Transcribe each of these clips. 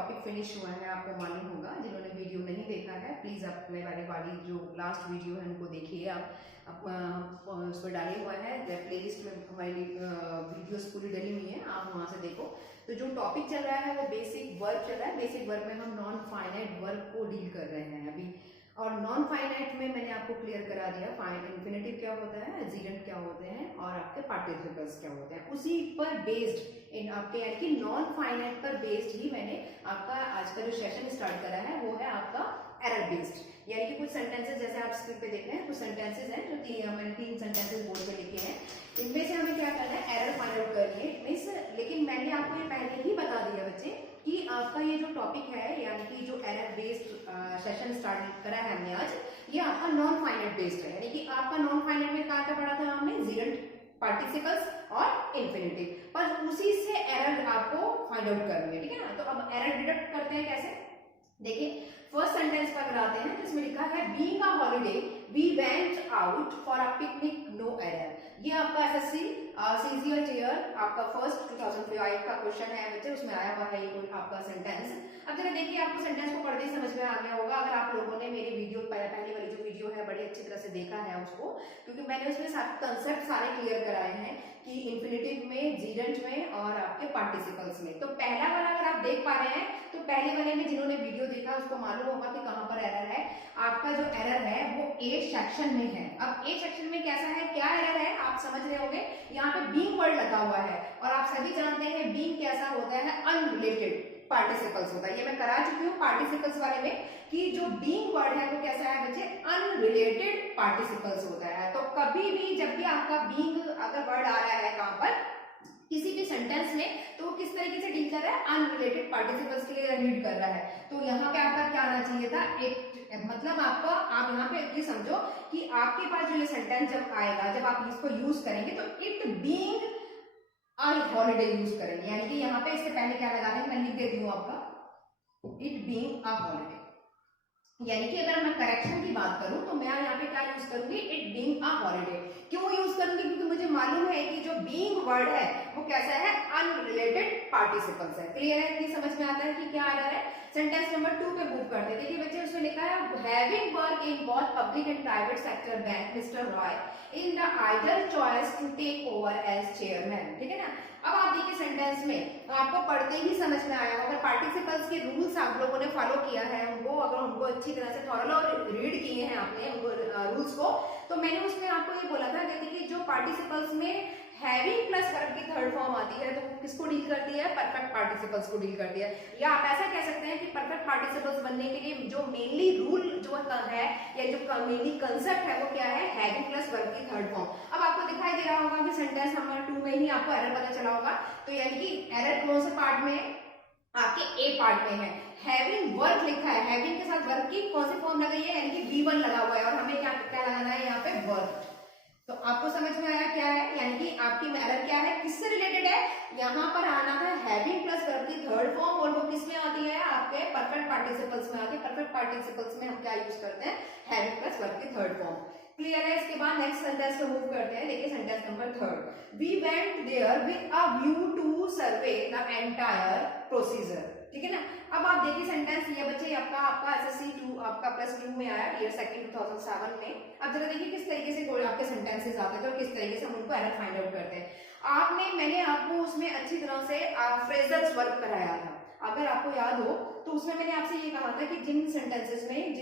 Topic finish हुआ है आपको मालूम होगा। जिन्होंने वीडियो नहीं देखा है प्लीज़ अपने वाले वाली जो लास्ट वीडियो है उनको देखिए आप उस पर डाले हुआ है प्लेलिस्ट में, हमारी वीडियोस पूरी डली हुई है, आप वहाँ से देखो। तो जो टॉपिक चल रहा है वो बेसिक वर्ब चल रहा है। बेसिक वर्ब में हम नॉन फाइनाइट वर्ब को डील कर रहे हैं अभी, और नॉन फाइनाइट में मैंने आपको क्लियर करा दिया इन्फिनेटिव क्या होता है, जीरेंट क्या होते हैं और आपके पार्टिसिपल्स क्या होते हैं। उसी पर बेस्ड इन आपके यानी कि नॉन फाइनाइट पर बेस्ड ही मैंने आपका आज का जो सेशन स्टार्ट करा है वो है आपका एरर बेस्ड। यानी कि कुछ सेंटेंसेस जैसे आप स्क्रीन पे देख रहे हैं, कुछ सेंटेंसेस हैं जो मैंने 3 सेंटेंसेस बोर्ड पे लिखे हैं, इनमें से हमें क्या करना है, एरर फाइंड आउट करनी है मिस। लेकिन मैंने आपको ये पहले ही बता दिया बच्चे कि आपका ये जो टॉपिक है यानी कि जो एरर बेस्ड सेशन स्टार्ट करा है हमने आज, ये आपका नॉन फाइनाइट बेस्ड है। यानी कि आपका नॉन फाइनाइट में क्या क्या पढ़ा था हमने, जीरेंट, पार्टिसिपल्स और इन्फिनेटिव, पर उसी से एरर आपको फाइंड आउट करनी है, ठीक है ना। तो अब एरर डिटेक्ट करते हैं कैसे, देखिए फर्स्ट सेंटेंस पर आते हैं जिसमें लिखा है being a holiday we went out for a picnic no error. ये आपका एसएससी सीजीएल ईयर आपका फर्स्ट 2005 का क्वेश्चन है बच्चे, उसमें आया हुआ है ये आपका सेंटेंस। अब जरा देखिए आपको सेंटेंस को पढ़ते ही समझ में आ गया होगा अगर आप लोगों ने मेरी वीडियो पहले वाली जो वीडियो है बड़ी अच्छी तरह से देखा है उसको, क्योंकि मैंने उसमें कंसेप्ट सारे क्लियर कराए हैं कि इन्फिनेटिव में, जीरेंट में और आपके पार्टिसिपल्स में। तो पहला वाला अगर आप देख पा रहे हैं तो पहले वाले में जिन्होंने वीडियो देखा उसको मालूम होगा कि कहां पर एरर है। आपका जो एरर है वो ए सेक्शन में है। अब ए सेक्शन में कैसा है, क्या एरर है आप समझ रहे होंगे, यहाँ पे बीइंग वर्ड लगा हुआ है और आप सभी जानते हैं बीइंग कैसा होता है, अनरिलेटेड पार्टिसिपल्स होता है। ये मैं करा चुकी हूँ पार्टिसिपल्स वाले में कि जो बीइंग वर्ड है वो कैसा है बच्चे, अनरिलेटेड पार्टिसिपल्स होता है। तो कभी भी जब भी आपका बीइंग अगर वर्ड आ रहा है कहां पर किसी भी सेंटेंस में, तो वो किस तरीके से डील कर रहा है, अनरिलेटेड पार्टिसिपल्स के लिए रीड कर रहा है। तो यहाँ पे आपका क्या आना चाहिए था, एक मतलब आपका, आप यहाँ पे ये समझो कि आपके पास जो ये सेंटेंस जब आएगा, जब आप इसको यूज करेंगे तो it being a holiday use करेंगे। यानी कि यहाँ पे इससे पहले क्या लगाना है, मैं लिख देती हूँ आपका इट बीइंग अ हॉलिडे। यानी कि अगर मैं करेक्शन की बात करूं तो मैं यहाँ पे क्या यूज करूंगी, इट बीइंग अ हॉलिडे। क्यों यूज करूंगी, क्योंकि मुझे मालूम है कि जो बीइंग वर्ड है वो कैसा है, अनरिलेटेड पार्टिसिपल्स है। क्लियर है, कि समझ में आता है कि क्या आ रहा है। सेंटेंस नंबर 2 पे मूव करते हैं। देखिए बच्चे उसमें लिखा है having work in both public and private sector bank mister Roy in the ideal choice to take over as chairman. ठीक है ना। अब आप देखिए सेंटेंस में आपको पढ़ते ही समझ में आया होगा, पार्टिसिपल्स के रूल्स आप लोगों ने फॉलो किया है उनको, अगर उनको अच्छी तरह से थॉरली और रीड किए हैं आपने उनको रूल्स को, तो मैंने उसमें आपको ये बोला था कि जो पार्टिसिपल्स में हैविंग प्लस वर्ब की थर्ड फॉर्म आती है तो वो किसको डील करती है, परफेक्ट पार्टिसिपल्स को डील करती है। या आप ऐसा कह सकते हैं कि परफेक्ट पार्टिसिपल्स बनने के लिए जो मेनली रूल जो है या जो मेनली कंसेप्ट है वो क्या है, हैविंग प्लस वर्ब की थर्ड फॉर्म। अब आपको दिखाई दे रहा होगा कि सेंटेंस नंबर 2 में ही आपको एरर पता चला होगा। तो यानी कि एरर कौन से पार्ट में है, आपके ए पार्ट में है। हैविंग वर्क लिखा है, हैविंग के साथ वर्क की कौन सी फॉर्म लगाई है, यानी कि V1 लगा हुआ है और हमें क्या क्या लगाना है यहाँ पे, वर्क। तो आपको समझ में आया क्या है, यानी कि आपकी एरर क्या है, किससे रिलेटेड है, यहाँ पर आना था हैविंग प्लस वर्ब की थर्ड फॉर्म और वो किसमें आती है, आपके परफेक्ट पार्टिसिपल्स में आती है। परफेक्ट पार्टिसिपल्स में हम क्या यूज करते हैं, हैविंग प्लस वर्ब की थर्ड फॉर्म। क्लियर है। इसके बाद नेक्स्ट सेंटेंस पे मूव करते हैं। देखिए sentence number 3, we went there with a view to survey the entire procedure. ठीक है ना। अब आप देखिए सेंटेंस, ये बच्चे आपका एसएससी 2 आपका +2 में आया, ईयर सेकंड 2007 में। अब जरा देखिए किस तरीके से कोई आपके सेंटेंसेस आते थे और किस तरीके से हम उनको एरर फाइंड आउट करते हैं। मैंने आपको उसमें अच्छी तरह से फ्रेजल्स वर्क कराया था, अगर आपको याद हो तो उसमें मैंने आपसे ये कहा था कि जिन सेंटेंसेस में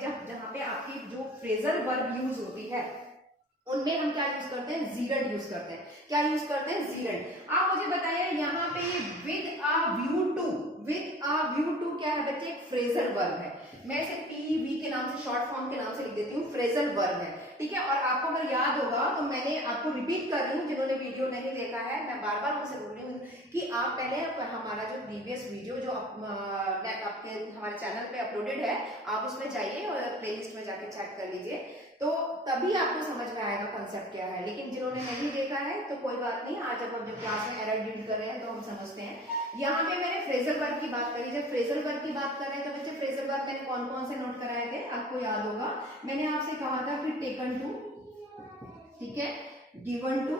जहां पे आपकी जो फ्रेजल वर्ब यूज होती है उनमें हम क्या यूज करते हैं, जीरेंट यूज करते हैं। क्या यूज करते हैं, जीरेंट। आप मुझे बताइए यहाँ पे with a view to, with a view to क्या है बच्चे, एक फ्रेजल वर्ब है। मैं इसे PV के नाम से, शॉर्ट फॉर्म के नाम से लिख देती हूँ, फ्रेजल वर्ब है। ठीक है। और आपको अगर याद होगा तो मैंने आपको रिपीट कर रही हूँ, जिन्होंने वीडियो नहीं देखा है मैं बार बार उनसे बोल रही हूँ कि आप पहले हमारा जो प्रीवियस वीडियो जो आपके हमारे चैनल पे अपलोडेड है आप उसमें जाइए और प्लेलिस्ट में जाके चेक कर लीजिए, तो तभी आपको समझ में आएगा कंसेप्ट क्या है। लेकिन जिन्होंने नहीं देखा है तो कोई बात नहीं, आज जब हम जब क्लास में एरर डील कर रहे हैं तो हम समझते हैं। यहाँ पे मैंने फ्रेजल वर्ब की बात करी, जब फ्रेजल वर्ब की बात कर रहे हैं तो बच्चे फ्रेजल वर्ब मैंने कौन कौन से नोट कराए थे आपको याद होगा। मैंने आपसे कहा था कि टेकन टू, ठीक है, given to,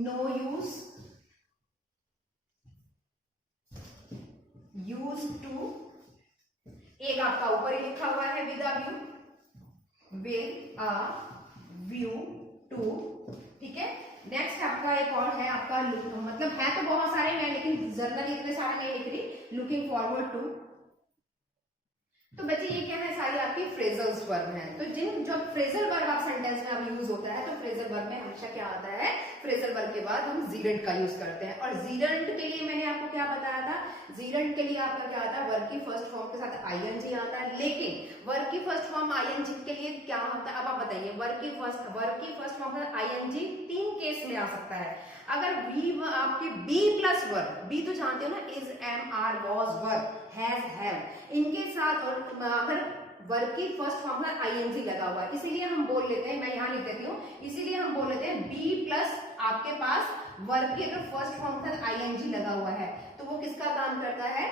no use, use to, एक आपका ऊपर ही लिखा हुआ है with a view, with a view to, ठीक है। नेक्स्ट आपका एक और है आपका मतलब है तो बहुत सारे मैं लेकिन जनरली इतने सारे नहीं लिख रही, लुकिंग फॉरवर्ड टू। तो बच्चे ये क्या है, सारी आपकी फ्रेजल वर्ब हैं। तो जब फ्रेजल वर्ब आप सेंटेंस में अब यूज होता है तो फ्रेजल वर्ब में हमेशा क्या आता है, फ्रेजल वर्ब के बाद हम जीरेंट का यूज करते हैं। और जीरेंट के लिए मैंने आपको क्या बताया था, जीरेंट के लिए आपका क्या आता है, वर्ब की फर्स्ट फॉर्म के साथ आईएनजी आता है। लेकिन वर्ब की फर्स्ट फॉर्म आईएनजी के लिए क्या होता है, अब आप बताइए, वर्ब की फर्स्ट फॉर्म में आईएनजी 3 केस में आ सकता है। अगर बी आपके बी प्लस वर्ब, बी तो जानते हो ना, is, am, are, was, verb, has, have, इनके साथ, और अगर वर्ब की फर्स्ट फॉर्म में आईएनजी लगा हुआ है, इसीलिए हम बोल लेते हैं, मैं यहां लिख देती हूँ, इसीलिए हम बोल लेते हैं बी प्लस आपके पास वर्ब की अगर फर्स्ट फॉर्म के साथ आईएनजी लगा हुआ है तो वो किसका काम करता है,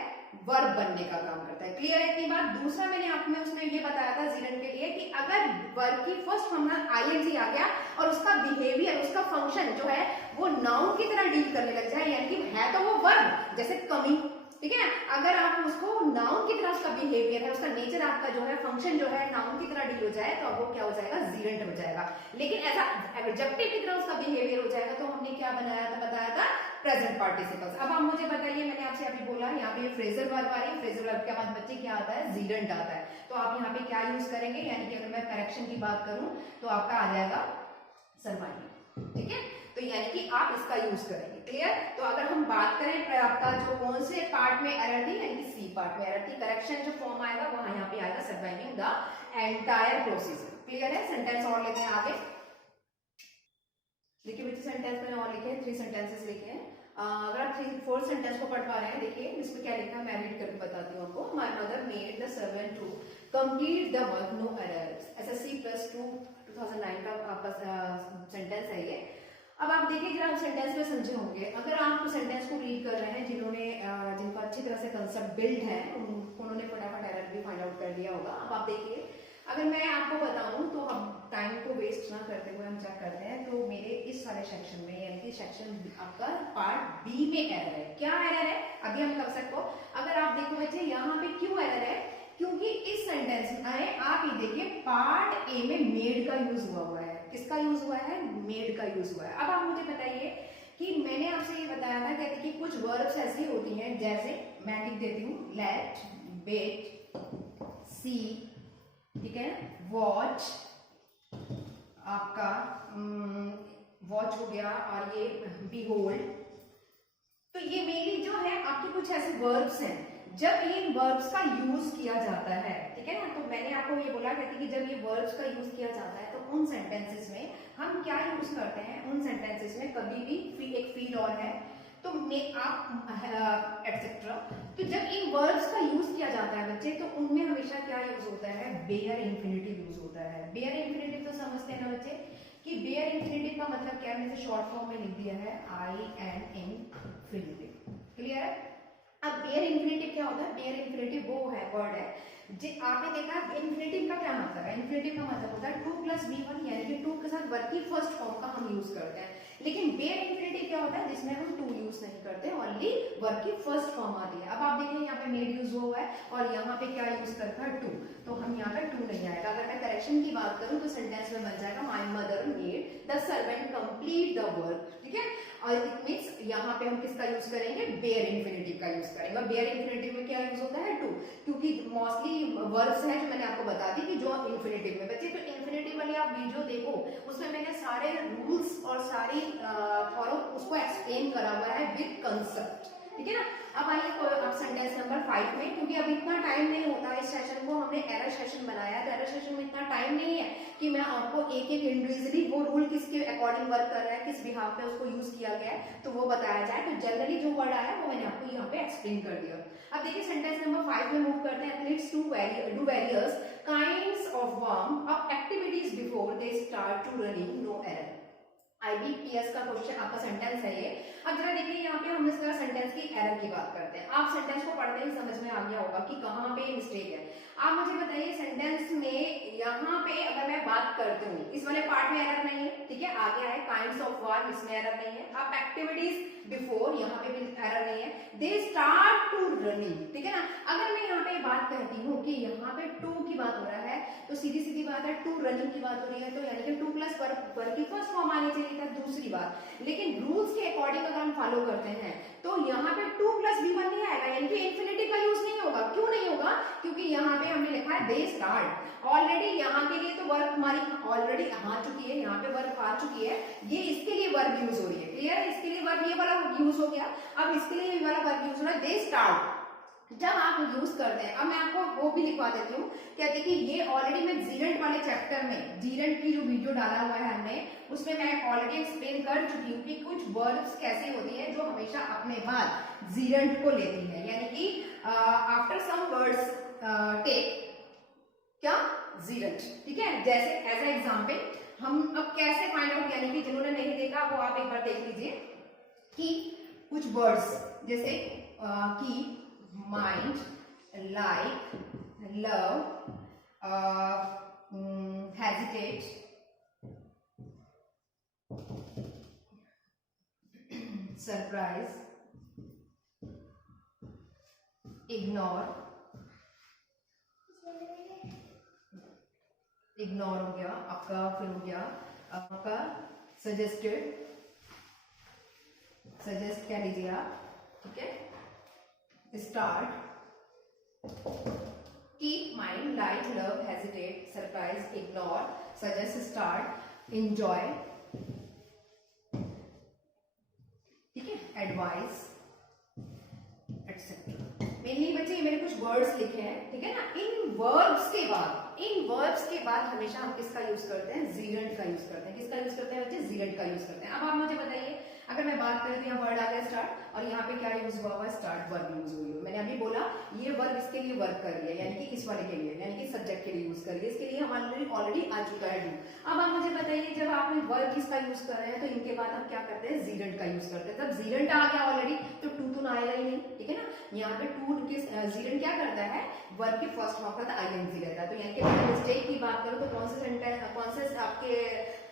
वर्ब बनने का काम करता है। क्लियर है इतनी बात। दूसरा मैंने आपको उसमें ये बताया था जीरेंट के लिए कि अगर वर्ब की फर्स्ट फॉर्म में आईएनजी आ गया और उसका बिहेवियर, उसका फंक्शन जो है वो नाउन की तरह डील करने लग जाए, यानी कि है तो वो वर्ब, जैसे कमिंग, ठीक है ना, अगर आप उसको नाउन की तरह उसका बिहेवियर है, उसका नेचर आपका जो है, फंक्शन जो है नाउन की तरह डील हो जाए तो अब वो क्या हो जाएगा, जीरेंट हो जाएगा। लेकिन ऐसा एडजेक्टिव की तरह उसका बिहेवियर हो जाएगा तो हमने क्या बनाया था, बताया था प्रेजेंट पार्टिसिपल्स। अब आप मुझे बताइए, मैंने आपसे अभी बोला यहाँ पे फ्रेजल वर्ब आ रही है, फ्रेजल वर्ब के बाद बच्चे क्या आता है, जीरेंट आता है। तो आप यहाँ पे क्या यूज करेंगे, यानी कि अगर मैं करेक्शन की बात करूं तो आपका आ जाएगा सरवाइव, ठीक है। तो यानी कि आप इसका यूज करेंगे। क्लियर। तो अगर हम बात करें आपका जो कौन से पार्ट में एरर थी, यानी कि सी पार्ट में एरर थी, करेक्शन जो फॉर्म आएगा वहां यहाँ पे आएगा surviving the entire procedure. Clear है। सेंटेंस और लेते हैं आगे। देखिए बच्चे सेंटेंस मैंने और लिखे हैं, 3 सेंटेंसेस लिखे हैं। अगर आप 4 सेंटेंस को पढ़ पा रहे हैं, देखिए इसमें क्या लिखा है, मैं रीड करके बताती हूँ आपको। My mother made the servant to complete the work, no errors. SSC plus 2 2009 का आपका सेंटेंस है ये। अब आप देखिए जरा आप सेंटेंस में समझे होंगे। अगर आप सेंटेंस को रीड कर रहे हैं, जिन्होंने जिनका अच्छी तरह से कंसेप्ट बिल्ड है उन्होंने फटाफट एरर भी फाइंड आउट कर लिया होगा। अब आप देखिए, अगर मैं आपको बताऊं तो हम टाइम को वेस्ट ना करते हुए हम चेक करते हैं। तो मेरे इस वाले सेक्शन में, यानी कि सेक्शन आपका पार्ट बी में एरर है। क्या एरर है, अभी हम कंसेप्ट को अगर आप देखो बच्चे, यहाँ पे क्यों एरर है, क्योंकि इस सेंटेंस में आप ये देखिए पार्ट ए में मेड का यूज हुआ है। किसका यूज हुआ है, मेड का यूज हुआ है। अब आप मुझे बताइए कि मैंने आपसे ये बताया था, कहते कि कुछ वर्ब्स ऐसी होती हैं, जैसे मैं लिख देती हूँ लेट, वेट, सी, ठीक है, वॉच, आपका वॉच हो गया, और ये बिहोल्ड। तो ये मेनली जो है आपके कुछ ऐसे वर्ब्स हैं जब इन वर्ब्स का यूज किया जाता है, ठीक है ना। तो मैंने आपको ये बोला कहती कि जब ये वर्ब्स का यूज किया जाता है तो उन सेंटेंसेस में हम क्या यूज करते हैं, उन सेंटेंसेस में कभी भी एक फील और है तो आप एटसेट्रा। तो जब इन वर्ब्स का यूज किया जाता है बच्चे, तो उनमें हमेशा क्या यूज होता है, बेयर इंफिनिटिव यूज होता है। बेयर इंफिनिटिव तो समझते हैं ना बच्चे कि बेयर इंफिनिटिव का मतलब क्या है, जैसे शॉर्ट फॉर्म में लिख दिया है आई एन इंफिनिटिव। क्लियर है। अब बेयर इंफिनिटिव क्या होता है, बेयर इंफिनिटिव वो है वर्ड है आपने देखा इंफिनिटिव का क्या मतलब है, इंफिनिटिव का मतलब होता है 2 + V1, यानी कि 2 के साथ वर्ब की फर्स्ट फॉर्म का हम यूज करते हैं। लेकिन बेयर इंफिनिटिव क्या होता है, जिसमें हम 2 यूज नहीं करते, ओनली वर्ब की फर्स्ट फॉर्म आती है। अब आप देखिए यहाँ पे मेड यूज हुआ है और यहाँ पे क्या यूज करता है 2, तो हम यहाँ पे 2 नहीं आएगा। अगर मैं करेक्शन की बात करूँ तो सेंटेंस में बन जाएगा my mother made the servant complete the work, ठीक है। और इट मींस यहाँ पे हम किसका यूज करेंगे, बेयर इंफिनिटिव का यूज करेंगे। और बेयर इंफिनिटिव में क्या यूज होता है 2, क्योंकि मोस्टली वर्ब्स है जो मैंने आपको बता दी कि जो इंफिनिटिव में बच्चे, तो इंफिनिटिव वाली आप वीडियो देखो, उसमें मैंने सारे रूल्स और सारी उसको एक्सप्लेन करा हुआ है विद कंसेप्ट, ठीक है ना। अब आइए आप सेंटेंस नंबर 5 में, क्योंकि अब इतना टाइम नहीं होता इस सेशन को, हमने एरर सेशन बनाया है, तो एरर सेशन में इतना टाइम नहीं है कि मैं आपको एक एक इंडिविजुअली वो रूल किसके अकॉर्डिंग वर्क कर रहा है, किस बिहाफ पे उसको यूज किया गया है, तो वो बताया जाए। तो जनरली जो वर्ड आया वो मैंने आपको यहाँ पे एक्सप्लेन कर दिया। अब देखिए सेंटेंस नंबर 5 में मूव करते हैं। Athletes do various kinds of warm up activities before they start to running, no error. IBPS का क्वेश्चन आपका सेंटेंस है ये। अब जरा देखिए यहाँ पे हम इसका सेंटेंस की एरर की बात करते हैं। आप सेंटेंस को पढ़ते ही समझ में आ गया होगा कि कहाँ पे मिस्टेक है। आप मुझे बताइए सेंटेंस में यहाँ पे अगर मैं बात करती हूँ, इस वाले पार्ट में एरर नहीं है, ठीक है। आगे आए काइंड्स ऑफ वार्म, इसमें एरर नहीं है। अब एक्टिविटीज बिफोर, यहाँ पे भी एरर नहीं है, दे स्टार्ट टू रनिंग, ठीक है ना। अगर मैं यहाँ पे बात कहती हूँ कि यहाँ पे टू की बात हो रहा है, तो सीधी सीधी बात है टू रनिंग की बात हो रही है, तो यानी कि टू प्लस वर्ब की फर्स्ट फॉर्म आनी चाहिए था। दूसरी बात, लेकिन रूल्स के अकॉर्डिंग अगर हम फॉलो करते हैं तो यहाँ पे टू प्लस V1 नहीं आएगा, यानी कि इन्फिनिटिव का यूज नहीं होगा। क्यों नहीं होगा? क्योंकि यहाँ पे हमने लिखा है दे स्टार्ट। ऑलरेडी यहाँ के लिए तो वर्ब हमारी ऑलरेडी आ चुकी है, यहाँ पे वर्ब आ चुकी है, ये इसके लिए वर्ब यूज हो रही है, क्लियर है। इसके लिए वर्ब ये वाला यूज हो गया, अब इसके लिए ये वाला वर्ब यूज हो रहा है दे स्टार्ट। जब आप यूज करते हैं, अब मैं आपको वो भी लिखवा देती हूँ, क्या देखिए ये ऑलरेडी मैं जीरेंट वाले चैप्टर में, जीरेंट की जो वीडियो डाला हुआ है हमने, उसमें मैं ऑलरेडी एक्सप्लेन कर चुकी हूँ कि कुछ वर्ब्स कैसे होती है जो हमेशा अपने बाद जीरेंट को लेती है, यानी कि आफ्टर सम वर्ड्स टेक क्या जीरेंट, ठीक है। जैसे एज ए एग्जाम्पल हम अब कैसे फाइंड आउट, यानी कि जिन्होंने नहीं देखा वो आप एक बार देख लीजिए कि कुछ वर्ड्स जैसे keep, mind, like, love, hesitate, surprise, ignore, ignore हो गया आपका, फिर हो गया आपका सजेस्टेड, सजेस्ट कह लीजिए आप, ठीक है। Start, keep, mind, like, love, hesitate, surprise, ignore, suggest, start, enjoy, ठीक है, एडवाइस, एक्सेट्रा। मेनली बच्चे ये मेरे कुछ वर्ड्स लिखे हैं, ठीक है ना। इन वर्ब्स के बाद हमेशा हम किसका यूज करते हैं? जीरेंट का यूज करते हैं। किसका यूज करते हैं बच्चे? जीरेंट का यूज करते हैं। अब आप मुझे बताइए, अगर मैं बात करूं तो यहाँ वर्ड आ गया स्टार्ट, और यहाँ पे क्या यूज हुआ हुआ? स्टार्ट वर्ब यूज हुई है। मैंने अभी बोला ये वर्ब इसके लिए वर्क कर रही है, यानी कि इस वाले के लिए, यानी कि सब्जेक्ट के लिए यूज कर रही है, इसके लिए हमारे ऑलरेडी आ चुका है डू। अब आप मुझे बताइए, जब आपने वर्ब किसका यूज कर रहे हैं तो इनके बाद हम क्या करते हैं? जीरेंट का यूज करते हैं। जब जीरेंट आ गया ऑलरेडी तो टू तो आएगा ही नहीं, ठीक है ना। यहाँ पे टू के जीरेंट क्या करता है? वर्ब के फर्स्ट फॉर्म का आईएनजी रहता है। तो यानी कि अगर मिस्टेक की बात करूं तो कौन से सेंटेंस, कौन से आपके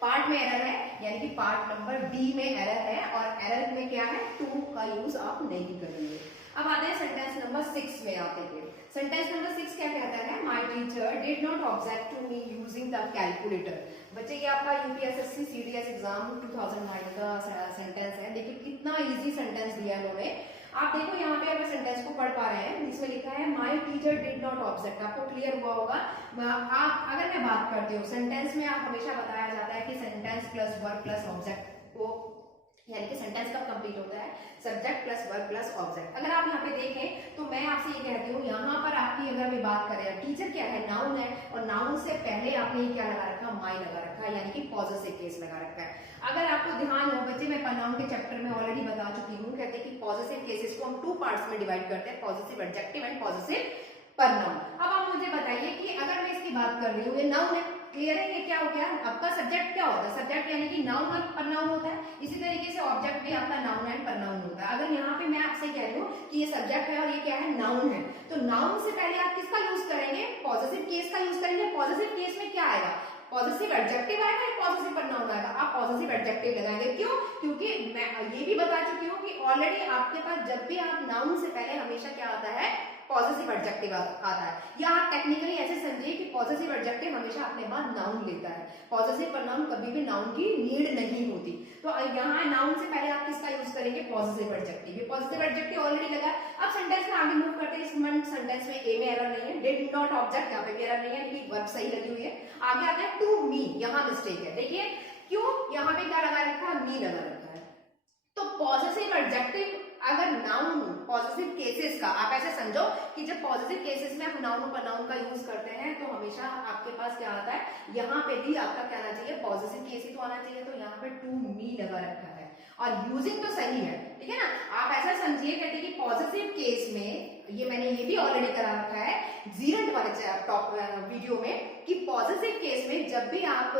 पार्ट में एरर है? यानी कि पार्ट नंबर डी में एरर है, और एरर में क्या है? टू का यूज आप नहीं करेंगे। अब आते हैं सेंटेंस नंबर 6 में आते हैं। सेंटेंस नंबर 6 क्या कहता है? My teacher did not object to me using the calculator. बच्चे ये आपका यूपीएसएससी सीडीएस एग्जाम 2009 का सेंटेंस है। देखिए कितना इजी सेंटेंस दिया है उन्होंने। आप देखो यहाँ पे अगर सेंटेंस को पढ़ पा रहे हैं, इसमें लिखा है my teacher did not object. आपको क्लियर हुआ होगा। आप अगर मैं बात करती हूँ सेंटेंस में, आप हमेशा बताया जाता है कि sentence plus verb plus object को, यानी कि सेंटेंस कब कंप्लीट होता है? Subject plus verb plus object. अगर आप यहाँ पे देखें तो मैं आपसे ये कहती हूँ, यहाँ पर आपकी अगर मैं बात करें, टीचर क्या है? नाउन है, और नाउन से पहले आपने क्या लगा रखा? माय लगा रखा है, यानी कि पॉजेसिव केस लगा रखा है। अगर आपको ध्यान हो बच्चे, मैं नाउन के चैप्टर में ऑलरेडी बता चुकी हूँ, कहते हैं कि पॉजेसिव केसेस को हम 2 पार्ट्स में डिवाइड करते हैं, पॉजेसिव एडजेक्टिव एंड पॉजेसिव परनाउन। अब आप मुझे बताइए कि अगर मैं इसकी बात कर रही हूँ, ये नाउन है, क्लियर है? ये क्या हो गया? आपका सब्जेक्ट क्या होता है? सब्जेक्ट यानी कि नाउन और परनाउन होता है। इसी तरीके से ऑब्जेक्ट भी आपका नाउन एंड परनाउन होता है। अगर यहाँ पे मैं आपसे कह रही हूँ कि ये सब्जेक्ट है और ये क्या है? नाउन है, तो नाउन से पहले आप किसका यूज करेंगे? पॉजिटिव केस का यूज करेंगे। पॉजिटिव केस में क्या आएगा? पॉजिटिव एडजेक्टिव आएगा या पॉजिटिव परनाउन आएगा? आप पॉजिटिव एडजेक्टिव लगाएंगे। क्यों? क्योंकि मैं ये भी बता चुकी हूँ कि ऑलरेडी आपके पास जब भी आप नाउन से पहले हमेशा क्या आता है? पॉजिटिव एडजेक्टिव आता है। या आप टेक्निकली ऐसे समझिए कि पॉजिटिव एडजेक्टिव हमेशा अपने बाद नाउन लेता है, पॉजिटिव परनाउन कभी भी नाउन की नीड नहीं होती। तो यहाँ नाउन से पहले आप किसका यूज करेंगे? Positive adjective. ये पॉजिटिव एडजेक्टिव ऑलरेडी लगा। अब सेंटेंस में आगे मूव करते हैं। इस सेंटेंस में ए में एरर नहीं है, डिड नॉट ऑब्जेक्ट, यहाँ पे भी एरर नहीं है, यानी वर्ब सही लगी हुई है। आगे आता है टू मी, यहाँ मिस्टेक है। देखिए क्यों? यहाँ पे क्या लगा रखा है? मी लगा रखा है। तो पॉजिटिव एडजेक्टिव अगर नाउन पॉजिटिव केसेस का, आप ऐसे समझो कि जब पॉजिटिव केसेस में हम नाउन और नाउन का यूज करते हैं तो हमेशा आपके पास क्या आता है? यहाँ पे भी आपका क्या आना चाहिए? पॉजिटिव केस ही तो आना चाहिए। तो यहाँ पे टू मी लगा रखा है और यूजिंग तो सही है, ठीक है ना। आप ऐसा समझिए कहते हैं कि पॉजिटिव केस में, ये मैंने ये भी ऑलरेडी करा रखा है जीरेंट वाले वीडियो में, कि पॉजिटिव केस में जब भी आप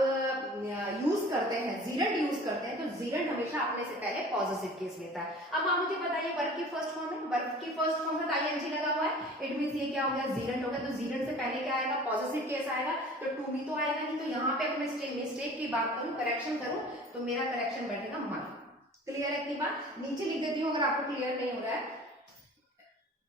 यूज करते हैं, जीरेंट यूज करते हैं, तो जीरेंट हमेशा अपने से पहले पॉजिटिव केस लेता है। अब आप मुझे बताइए वर्ब की फर्स्ट फॉर्म है, वर्ब की फर्स्ट फॉर्म में आईएनजी लगा हुआ है, इट मींस ये क्या हो गया? जीरेंट हो गया। तो जीरेंट से पहले क्या आएगा? पॉजिटिव केस आएगा। तो टू मी तो आएगा नहीं। तो यहाँ पे अगर मैं मिस्टेक की बात करूं, करेक्शन करूं, तो मेरा करेक्शन बैठेगा माय। क्लियर है इतनी बात? नीचे लिख देती हूँ अगर आपको क्लियर नहीं हो रहा है।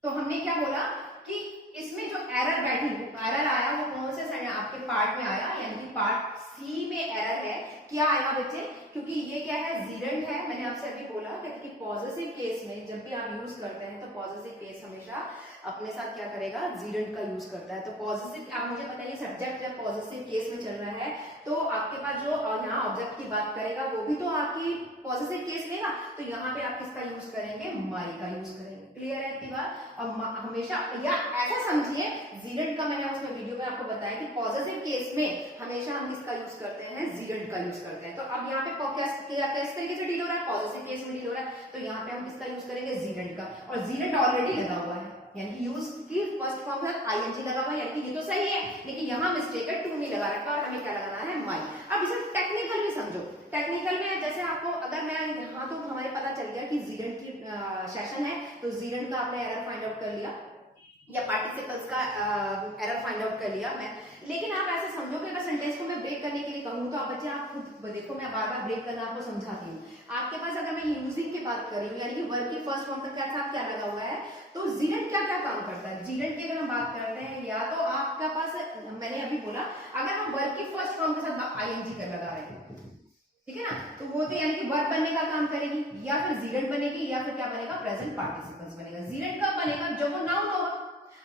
तो हमने क्या बोला कि इसमें जो एरर बैठी, एरर आया वो कौन से आपके पार्ट में आया, यानी कि पार्ट सी में एरर है। क्या आएगा बच्चे? क्योंकि ये क्या है, जीरेंट है। मैंने आपसे अभी बोला कि पॉजिटिव केस में जब भी आप यूज करते हैं तो पॉजिटिव केस हमेशा अपने साथ क्या करेगा, जीरेंट का यूज करता है। तो पॉजिटिव, आप मुझे बताइए सब्जेक्ट जब पॉजिटिव केस में चल रहा है तो आपके पास जो यहाँ ऑब्जेक्ट की बात करेगा वो भी तो आपकी पॉजिटिव केस लेगा, तो यहाँ पे आप किसका यूज करेंगे, माई का यूज करेंगे। क्लियर है इतनी बात? और हमेशा, या ऐसा समझिए, जीरेंट का मैंने उसमें वीडियो में आपको बताया कि पॉजिटिव केस में हमेशा हम किसका यूज करते हैं, जीरेंट का यूज करते हैं। तो अब यहाँ पे किस तरीके से डील हो रहा है, पॉजिटिव केस में डील हो रहा है, तो यहाँ पे हम किसका यूज करेंगे, जीरेंट का। और जीरेंट ऑलरेडी लगा हुआ है, यानी कि यूज की फर्स्ट फॉर्म है आईएनजी लगा हुआ है, यानी कि ये तो सही है, लेकिन यहाँ मिस्टेक है, टू नहीं लगा रखा और हमें क्या लगाना है, माई। अब इसे टेक्निकल भी समझो। टेक्निकल में जैसे आपको, अगर मैं यहाँ तो हमारे पता चल गया कि जीरेंट की सेशन है, तो जीरेंट का आपने एरर फाइंड आउट कर लिया या पार्टिसिपल्स का एरर फाइंड आउट कर लिया मैं। लेकिन आप ऐसे समझो कि अगर सेंटेंस को मैं ब्रेक करने के लिए कहूँ तो आप बच्चे, आप खुद देखो, मैं बार बार ब्रेक करना आपको समझाती हूँ। आपके पास अगर मैं यूजिंग की बात कर रही हूँ, यानी कि वर्ब की फर्स्ट फॉर्म का क्या लगा हुआ है, तो जीरेंट क्या क्या काम करता है। जीरेंट की अगर हम बात करते हैं, या तो आपका पास, मैंने अभी बोला, अगर हम वर्ब की फर्स्ट फॉर्म के साथ आईएनजी कर लगा रहे हैं, ठीक है ना, तो वो तो यानी कि वर्ब बनने का काम करेगी, या फिर जीरेंट बनेगी, या फिर क्या बनेगा, प्रेजेंट पार्टिसिपल्स बनेगा। जीरेंट कब बनेगा, जब वो नाउन होगा।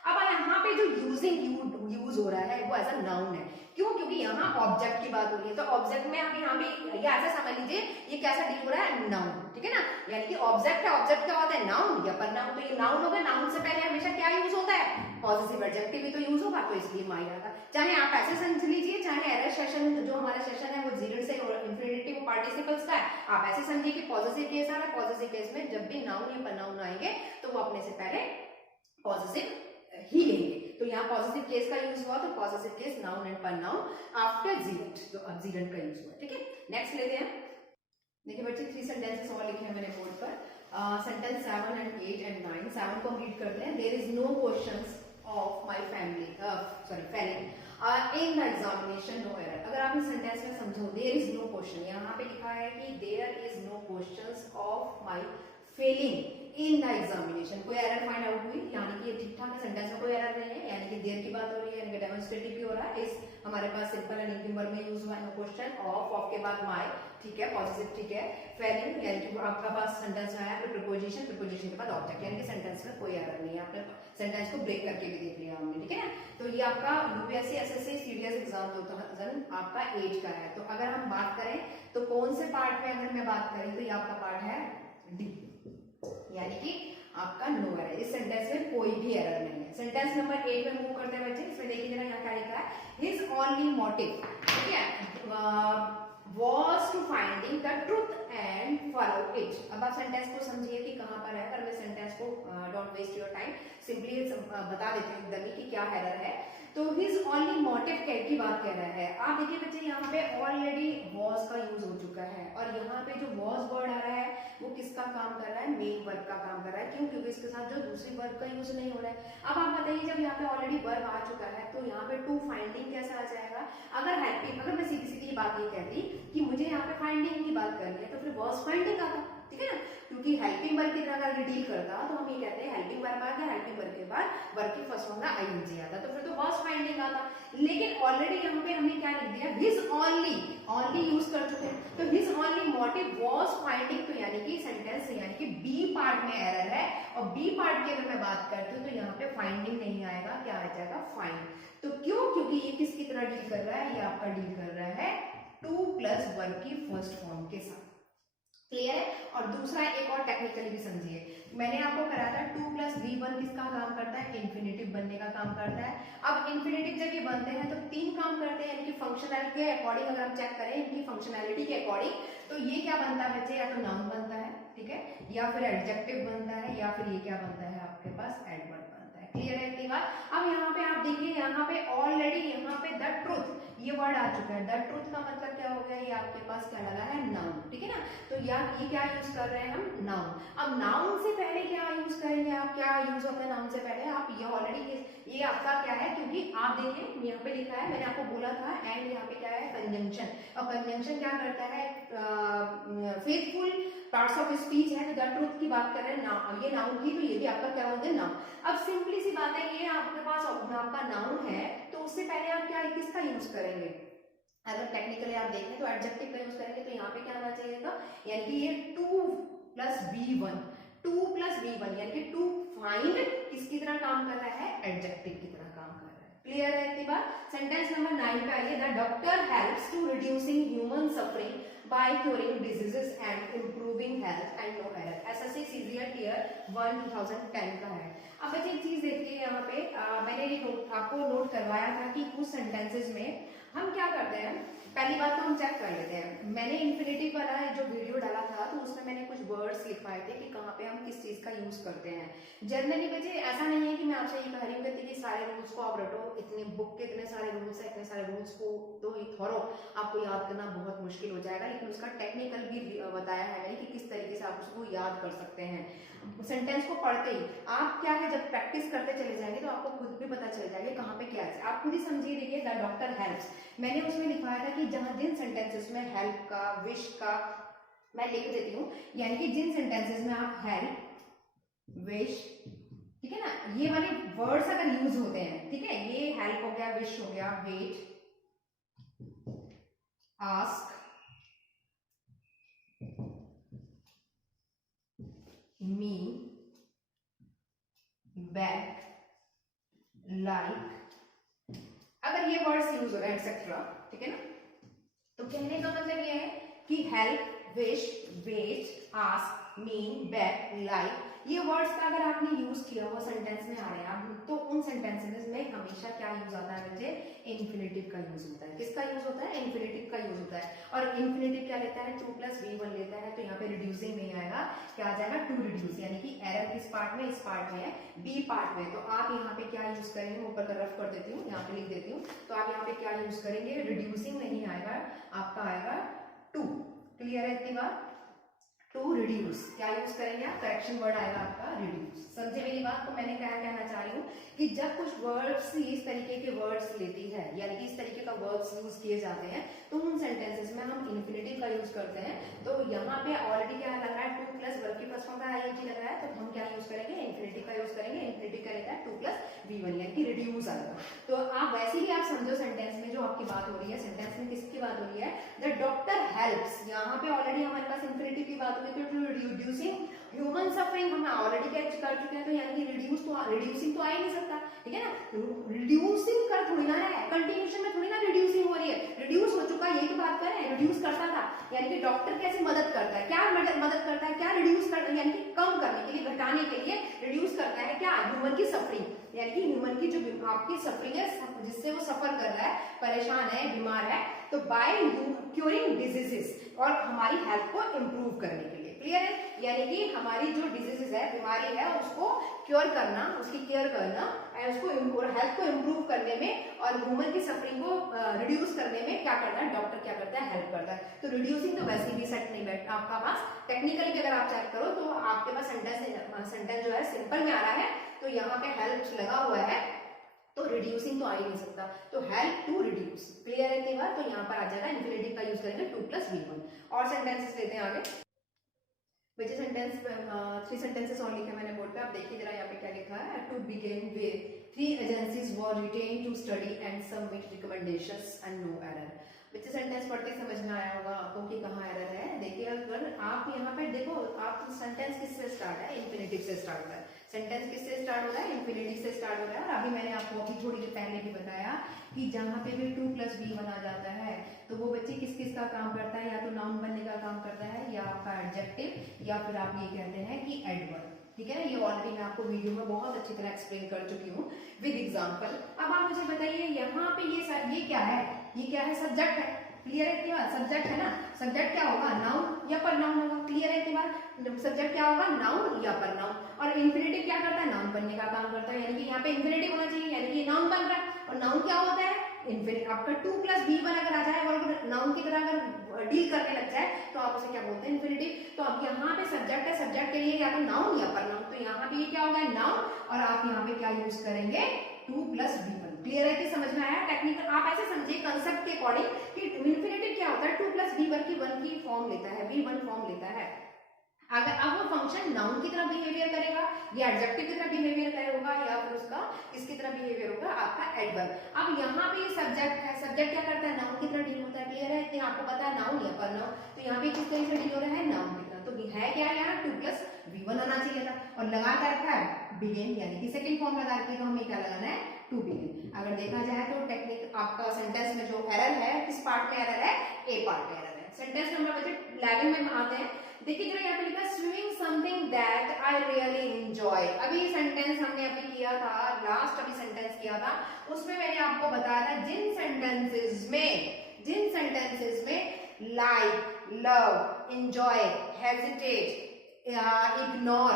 अब यहाँ पे जो यूजिंग यूज हो रहा है वो एज अ नाउन है। क्यों? क्योंकि यहाँ ऑब्जेक्ट की बात हो रही है, तो ऑब्जेक्ट में आप यहाँ पे, या ऐसा समझ लीजिए ये कैसा डील हो रहा है, नाउन, ठीक है ना, यानी कि ऑब्जेक्ट है, ऑब्जेक्ट क्या होता है, नाउन या प्रनाउन। तो ये नाउन होगा, नाउन से पहले हमेशा क्या यूज होता है, पॉजिटिव एडजेक्टिव भी तो यूज होगा, तो इसलिए माई आता। चाहे आप ऐसे समझ लीजिए, चाहे एरर सेशन जो हमारा सेशन है वो जीरेंट से और इंफिनिटिव पार्टिसिपल्स का है, आप ऐसे समझिए कि पॉजिटिव केस आ रहा है, पॉजिटिव केस में जब भी नाउन या प्रनाउन आएंगे तो वो अपने से पहले पॉजिटिव ही लेंगे। तो यहाँ पॉजिटिव केस का यूज हुआ, तो positive case noun and pronoun after gerund, तो अब जीरेंट का यूज हुआ, ठीक है। नेक्स्ट लेते हैं। देखिए बच्चे 3 सेंटेंसेस और लिखे हैं मैंने बोर्ड पर। Sentence 7 and 8 and 9। 7 को हम रीड करते हैं। There is no questions of my family failing in the examination, no error. अगर आप इस सेंटेंस में समझो, देयर इज नो क्वेश्चन, यहाँ पे लिखा है कि there is no questions of my failing in the examination, कोई एरर फाइंड आउट हुई, यानी कि ठीक ठाक है, सेंटेंस में कोई एरर नहीं है, यानी कि देयर की बात हो रही है, यानी कि डेमोन्स्ट्रेटिव भी हो रहा है। इस हमारे पास सिंपल एंड इंफिनिटिव वर्ब में यूज हुआ है, नो क्वेश्चन। ऑफ के बाद माय, ठीक है, पॉजिटिव, ठीक है। फेलिंग, यानी कि आपका पास सेंटेंस में आया, फिर प्रीपोजिशन, प्रीपोजिशन के बाद ऑब्जेक्ट, यानी कि सेंटेंस में कोई एरर नहीं है। आपने सेंटेंस को ब्रेक करके भी देख लिया हमने, ठीक है ना। तो ये आपका यूपीएससी एसएससी सीडीएस एग्जाम 2000 आपका 8 का है। तो अगर हम बात करें तो कौन से पार्ट में अगर मैं बात करें तो ये आपका पार्ट है डी, यानी कि आपका नो एरर। इस सेंटेंस में कोई भी एरर नहीं है। सेंटेंस नंबर 8 में मूव करते हैं बच्चे। इसमें देखिए जरा यहाँ क्या लिखा है, हिज ओनली मोटिव, ठीक है, was to finding the truth and follow it। अब आप सेंटेंस को समझिए कि कहाँ पर है। अगर मैं सेंटेंस को don't waste your time, simply बता देते हैं एकदम कि क्या एरर है। तो हिज ओनली मोटिव की बात कह रहा है। आप देखिए बच्चे यहाँ पे ऑलरेडी was का यूज हो चुका है, और यहाँ पे जो was वर्ड आ रहा है वो किसका काम कर रहा है, मेन वर्ब का काम कर रहा है। क्यों? क्योंकि इसके साथ जो दूसरी वर्ब का यूज नहीं हो रहा है। अब आप बताइए, जब यहाँ पे ऑलरेडी वर्ब आ चुका है तो यहाँ पे टू फाइंडिंग कैसे आ जाएगा। अगर हेल्पिंग, अगर मैं सीधी सीधी बात ये कहती कि मुझे यहाँ पे फाइंडिंग की बात करनी है तो फिर was फाइंडिंग आता, ठीक है ना, क्योंकि हेल्पिंग वर्ब की तरह अगर डील करता तो हम ये कहते हैं हेल्पिंग वर्ब आ गया, हेल्पिंग वर्ब के बाद वर्ब की फर्स्ट फॉर्म का आईएनजी आता, तो फिर तो was फाइंडिंग आता। लेकिन ऑलरेडी यहाँ पे हमने क्या लिख दिया, हिज ओनली, ओनली यूज कर चुके हैं, तो his only motive was finding, तो यानी कि सेंटेंस यानी कि बी पार्ट में एरर है। और बी पार्ट की अगर मैं बात करती हूँ तो यहाँ पे फाइंडिंग नहीं आएगा, क्या आ जाएगा, फाइंड। तो क्यों? क्योंकि ये किसकी तरह डील कर रहा है, ये आपका डील कर रहा है टू प्लस वर्ब की फर्स्ट फॉर्म के साथ। क्लियर है। और दूसरा एक और टेक्निकली भी समझिए, मैंने आपको कराया था 2 + V1 किसका काम करता है, इन्फिनेटिव बनने का काम करता है। अब इन्फिनेटिव जब ये बनते हैं तो 3 काम करते हैं, यानी कि फंक्शनैलिटी के अकॉर्डिंग अगर हम चेक करें इनकी फंक्शनैलिटी के अकॉर्डिंग, तो ये क्या बनता है बच्चे, या तो नाउन बनता है, ठीक है, या फिर एडजेक्टिव बनता है, या फिर ये क्या बनता है आपके पास, एडवर्ब बनता है। क्लियर है इतनी बात। अब यहाँ पे आप देखिए, यहाँ पे ऑलरेडी यहाँ पे द ट्रुथ ये वर्ड आ चुका है। द ट्रुथ का मतलब क्या हो गया, ये आपके पास क्या लगा है, नाउन, ठीक है ना। तो ये क्या यूज कर रहे हैं हम, नाउन। अब नाउन से पहले क्या यूज करेंगे आप, क्या यूज होता है नाउन से पहले, आप ये ऑलरेडी ये आपका क्या है, क्योंकि आप देखिए यहाँ पे लिखा है, मैंने आपको बोला था, एंड यहाँ पे क्या है, कंजंक्शन। और कंजंक्शन क्या करता है, फेथफुल पार्ट्स ऑफ स्पीच है, तो द ट्रूथ की बात कर रहे हैं, ये नाउन की, तो ये भी आपका क्या होगा, नाउन। अब सिंपली सी बात है, ये आपके पास आपका नाउन है, तो उससे पहले आप क्या किसका यूज करेंगे, अगर टेक्निकली आप देखें तो एडजेक्टिव का यूज करेंगे, तो यहाँ पे क्या आना चाहिए था, यानी कि ये 2 + V1, 2 + V1 यानी कि टू फाइंड किसकी तरह काम कर रहा है, एडजेक्टिव की तरह काम कर रहा है। क्लियर है इतनी बात। सेंटेंस नंबर 9 पे आइए, the doctor helps to reducing human suffering by curing diseases and improving health and no error. SSC CGL year 1 2010 का है। अब बच्चे एक चीज देखिए, यहाँ पे मैंने ये आपको नोट करवाया था कि कुछ सेंटेंसेस में हम क्या करते हैं, पहली बात तो हम चेक कर लेते हैं। मैंने इन्फिनेटिव वाला जो वीडियो डाला था, तो उसमें मैंने कुछ वर्ड्स लिखवाए थे कि कहाँ पे हम किस चीज का यूज करते हैं। जनरली बच्चे ऐसा नहीं है कि मैं आपसे ये कह रही हूँ कि सारे रूल्स को आप रटो, इतने बुक के इतने सारे रूल्स है, इतने सारे रूल्स को तो थोरो आपको याद करना बहुत मुश्किल हो जाएगा, लेकिन उसका टेक्निकल भी बताया है मैंने कि किस तरीके से आप उसको याद कर सकते हैं। सेंटेंस को पढ़ते ही आप क्या है, जब प्रैक्टिस करते चले जाएंगे तो आपको खुद भी पता चल जाएगा कहाँ पे क्या है। आप खुद ही समझिए, देखिए द डॉक्टर हेल्प्स, मैंने उसमें लिखवाया था कि जहां जिन सेंटेंसेस में हेल्प का, विश का, मैं लिख देती हूँ, यानी कि जिन सेंटेंसेस में आप हेल्प, विश, ठीक है ना, ये वाले वर्ड्स अगर यूज होते हैं, ठीक है, ये हेल्प हो गया, विश हो गया, वेट, आस्क, मी, बैक, लाइक, अगर ये वर्ड्स यूज हो रहे हैं एक्सेट्रा, ठीक है ना, तो कहने का मतलब ये है कि help, wish, wait, ask, mean, back, like, ये वर्ड्स का अगर आपने यूज किया वो सेंटेंस में आ रहे हैं, तो उन सेंटेंसेस में हमेशा क्या यूज आता है बच्चे, इन्फिनेटिव का यूज होता है। किसका यूज होता है, इन्फिनेटिव का यूज होता है। और इन्फिनेटिव क्या लेता है, 2 + V1 लेता है, तो यहाँ पे रिड्यूसिंग नहीं आएगा, क्या आ जाएगा, टू रिड्यूस, यानी कि एरर किस पार्ट में, इस पार्ट में है, बी पार्ट में। तो आप यहाँ पे क्या यूज करेंगे, ऊपर का रफ कर देती हूँ, यहाँ पे लिख देती हूँ, तो आप यहाँ पे क्या यूज करेंगे, रिड्यूसिंग नहीं आएगा, आपका आएगा टू। क्लियर है इतनी बात, टू रिड्यूस, क्या यूज करेंगे आप, करेक्शन वर्ड आएगा आपका रिड्यूस। समझे मेरी बात। तो मैंने क्या कहना चाह रही हूँ कि जब कुछ वर्ड्स इस तरीके के वर्ड्स लेती है, यानी कि इस तरीके का वर्ड्स यूज किए जाते हैं, तो उन सेंटेंसेस में हम इन्फिनेटिव का यूज करते हैं। तो यहाँ पे ऑलरेडी क्या लग रहा है, 2 + वर्ब की फर्स्ट फॉर्म का आईएनजी लग रहा है, तो हम क्या यूज करेंगे, इन्फिनेटिव का यूज करेंगे। इन्फिनेटिव का रहता है 2 + V1, यानी कि रिड्यूस आएगा। तो आप वैसे ही आप समझो सेंटेंस में जो आपकी बात हो रही है, सेंटेंस में किसकी बात हो रही है, द डॉक्टर हेल्प्स, यहाँ पे ऑलरेडी हमारे पास इन्फिनेटिव की बात हो रही है, तो रिड्यूसिंग ह्यूमन सफरिंग हम ऑलरेडी कैच कर चुके हैं, तो यानी कि रिड्यूसिंग तो आ ही नहीं सकता, ठीक है ना, रिड्यूसिंग कर थोड़ी ना है, कंटिन्यूशन में थोड़ी ना रिड्यूसिंग हो रही है, रिड्यूस हो चुका है, यही तो बात कर रहे हैं, रिड्यूस करता था, यानी कि डॉक्टर कैसे मदद करता है, क्या मदद करता है, क्या रिड्यूस करता है, यानी कि कम करने के लिए, घटाने के लिए रिड्यूस करता है क्या, ह्यूमन की सफरिंग, यानी कि ह्यूमन की जो आपकी सफरिंग है, जिससे वो सफर कर रहा है, परेशान है, बीमार है, तो बाय क्यूरिंग डिजीजेस, और हमारी हेल्थ को इंप्रूव करने के लिए। क्लियर है, यानी कि हमारी जो डिजीजेस है, बीमारी है, उसको क्योर करना, उसकी केयर करना, उसको हेल्थ को इंप्रूव करने में और ह्यूमन की सफरिंग को रिड्यूस करने में क्या करता है, डॉक्टर क्या करता है, हेल्प करता है। तो रिड्यूसिंग तो वैसे भी सेट नहीं बैठता आपका पास, टेक्निकली भी अगर आप चेक करो तो आपके पास सेंटेंस जो है सिंपल में आ रहा है, तो यहाँ पे हेल्प लगा हुआ है, तो रिड्यूसिंग तो आ ही नहीं सकता, तो हेल्प टू रिड्यूस। क्लियर है बात। तो यहाँ पर आ जाएगा इन्फिनेटिव का यूज करेंगे 2 + V1। और सेंटेंसेस लेते हैं आगे, बचे सेंटेंस 3 सेंटेंसेस और लिखे मैंने बोर्ड पे, आप देखिए जरा यहाँ पे क्या लिखा है, to begin with 3 agencies were written to study and submit recommendations and no error. बच्चे सेंटेंस पढ़ के समझ में आया होगा आपको कि कहाँ एरर है। देखिए अगर आप यहाँ पे देखो, आप सेंटेंस किससे स्टार्ट है, इन्फिनेटिव से स्टार्ट हो रहा है, सेंटेंस किससे स्टार्ट हो रहा है, इन्फिनेटिव से स्टार्ट हो रहा है। और अभी मैंने आपको अभी थोड़ी देर पहले भी बताया कि जहाँ पे भी 2 + V1 आ जाता है, तो वो बच्चे किस किस का काम करता है, या तो नाउन बनने का काम करता है, या आपका एडजेक्टिव, या फिर आप ये कहते हैं कि एडवर्ब। ठीक है ना, ये ऑलरेडी मैं आपको वीडियो में बहुत अच्छी तरह एक्सप्लेन कर चुकी हूँ विद एग्जांपल। अब आप मुझे बताइए यहाँ पे ये क्या है, ये क्या है, सब्जेक्ट है। क्लियर है कि बात, सब्जेक्ट है ना, सब्जेक्ट क्या होगा, नाउन या प्रनाउन होगा। क्लियर है कि बात, सब्जेक्ट क्या होगा, नाउन या प्रनाउन। और इन्फिनेटिव क्या करता है, नाउन बनने का काम करता है, यानी कि यहाँ पे इन्फिनेटिव होना चाहिए, यानी कि नाउन बन रहा है। और नाउन क्या होता है, इन्फिनेटिव। आपका 2 + V1 अगर आ जाए और नाउन की तरह अगर डील करने लग जाए तो आप उसे क्या बोलते हैं, इन्फिनेटिव। तो अब यहाँ पे सब्जेक्ट है, सब्जेक्ट के लिए या तो नाउन या प्रनाउन, तो यहाँ पे ये क्या होगा, नाउन, और आप यहाँ पे क्या यूज करेंगे, 2 + V1। क्लियर है कि समझ में आया। टेक्निकल आप ऐसे समझिए कंसेप्ट के अकॉर्डिंग कि इन्फिनेटिव क्या होता है, 2 + V1 की 1 की फॉर्म लेता है, V1 फॉर्म लेता है। अगर अब वो फंक्शन नाउन की तरह बिहेवियर करेगा या एडजेक्टिव की तरह बिहेवियर करेगा या फिर उसका किसकी तरह बिहेवियर होगा, आपका एडवर्ब। अब यहाँ पे सब्जेक्ट है, सब्जेक्ट क्या करता है, नाउन की तरह डील होता है, क्लियर है, इतने आपको पता है नाउन या pronoun, तो यहाँ पे किस तरीके से डील हो रहा है, नाउन की तरह। तो है क्या यहाँ 2 + V1 आना चाहिए था और लगा कर रखा है बिगिन, यानी कि सेकंड फॉर्म लगा के, तो हमें क्या लगाना है, टू बिगिन। अगर देखा जाए तो टेक्निक आपका सेंटेंस में जो एरर है, किस पार्ट में एरर है, ए पार्ट में एरर है। सेंटेंस नंबर बच्चे 11 में आते हैं। देखिए जरा यहाँ पे लिखा है swimming something that I really enjoy. अभी सेंटेंस हमने अभी किया था, लास्ट अभी सेंटेंस किया था, उसमें मैंने आपको बताया था जिन सेंटेंसेस में like, love, enjoy, hesitate, ignore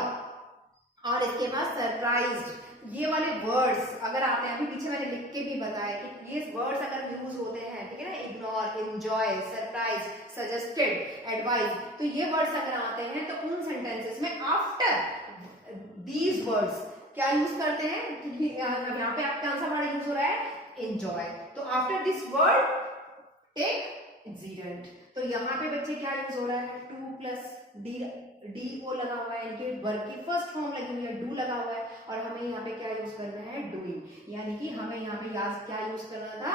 और इसके बाद सरप्राइज्ड, ये वाले वर्ड्स अगर आते हैं, अभी पीछे मैंने लिख के भी बताया कि ये वर्ड्स अगर यूज होते हैं, ठीक है ना, ignore, enjoy, surprise, suggested, advice, तो ये वर्ड्स अगर आते हैं तो उन सेंटेंसेस में आफ्टर दीज वर्ड्स क्या यूज करते हैं, यहाँ पे आपका कौन सा वर्ड यूज हो रहा है, एंजॉय, तो आफ्टर दिस वर्ड टेक जीरेंट। तो यहाँ पे बच्चे क्या यूज हो रहा है, 2 + डी ओ लगा हुआ है, इनके वर्ब की फर्स्ट फॉर्म लगी हुई है, डू लगा हुआ है, और हमें यहाँ पे क्या यूज करना है, डूइंग, यानी कि हमें यहाँ पे क्या यूज करना था,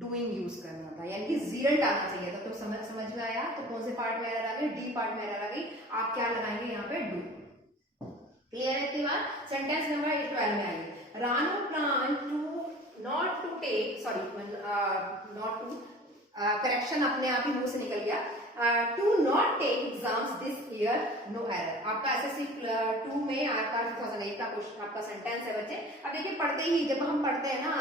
डूइंग यूज करना था, यानी कि जीरेंट आना चाहिए था। तो समझ में आया, तो कौन से पार्ट में एरर आ गई, डी पार्ट में एरर आ गई, आप क्या लगाएंगे यहाँ पे, डू, क्लियर है। इसके बाद सेंटेंस नंबर 12 में आइए, Ranu plan to not to take, sorry not to, correction अपने आप ही मुंह से निकल गया, to not take exams this year, no error. आपका एसएससी 2 में आपका 2008 का क्वेश्चन, आपका सेंटेंस है बच्चे। अब देखिए पढ़ते ही, जब हम पढ़ते हैं ना,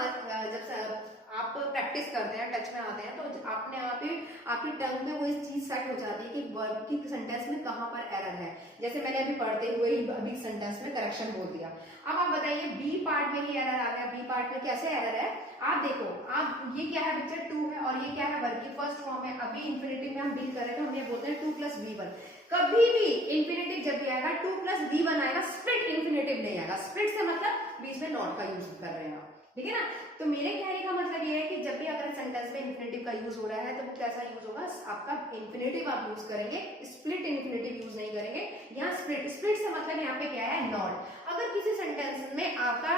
जब आप प्रैक्टिस करते हैं, टच में आते हैं, तो आपने आप ही आपकी टंग में वो इस चीज सेट हो जाती है कि वर्ब की सेंटेंस में कहाँ पर एरर है। जैसे मैंने अभी पढ़ते हुए ही अभी सेंटेंस में करेक्शन बोल दिया। अब आप बताइए बी पार्ट में ही एरर आ गया, बी पार्ट में कैसे एरर है, आप देखो, आप ये क्या है बच्चे, 2 है और ये क्या है, वर्ब की फर्स्ट फॉर्म है। अभी इंफिनिटिव में हम डील कर रहे हैं तो हम ये बोलते हैं 2 + V1। कभी भी इंफिनिटिव जब भी आएगा 2 + V1 आएगा, स्प्लिट इंफिनिटिव नहीं आएगा। स्प्लिट से मतलब बीच में नॉट का यूज कर रहे हैं आप, ठीक है ना। तो मेरे कहने का मतलब ये है कि जब भी अगर सेंटेंस में इंफिनिटिव का यूज हो रहा है तो वो कैसा यूज होगा, आपका इंफिनिटिव आप यूज करेंगे, स्प्लिट इंफिनिटिव यूज नहीं करेंगे। यहाँ स्प्लिट से मतलब यहाँ पे क्या है, नॉट। अगर किसी सेंटेंस में आपका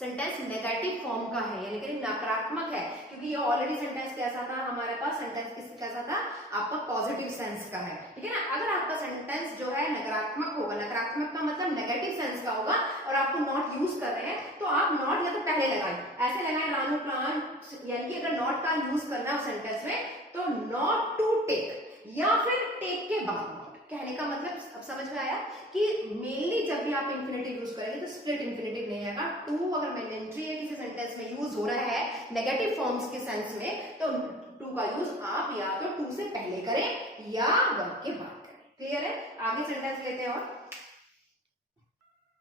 सेंटेंस नेगेटिव फॉर्म का है, यानी कि नकारात्मक है, क्योंकि ये ऑलरेडी सेंटेंस कैसा था हमारे पास, सेंटेंस कैसा था आपका, पॉजिटिव सेंस का है, ठीक है ना। अगर आपका सेंटेंस जो है नकारात्मक होगा, नकारात्मक का मतलब नेगेटिव सेंस का होगा, और आपको नॉट यूज कर रहे हैं, तो आप नॉट या तो पहले लगाए, ऐसे लगाए रानू प्लांट, यानी कि अगर नॉट का यूज करना है सेंटेंस में तो नॉट टू टेक, या फिर टेक के बाद। कहने का मतलब अब समझ में आया कि मेनली जब भी आप इंफिनिटिव यूज करेंगे तो स्प्लिट इंफिनिटिव नहीं आएगा। टू अगर मैंडेटरी है किसी सेंटेंस में यूज हो रहा है नेगेटिव फॉर्म्स के सेंस में, तो टू का यूज आप या तो टू से पहले करें या वर्ब के बाद करें, क्लियर है। आगे सेंटेंस लेते हैं, और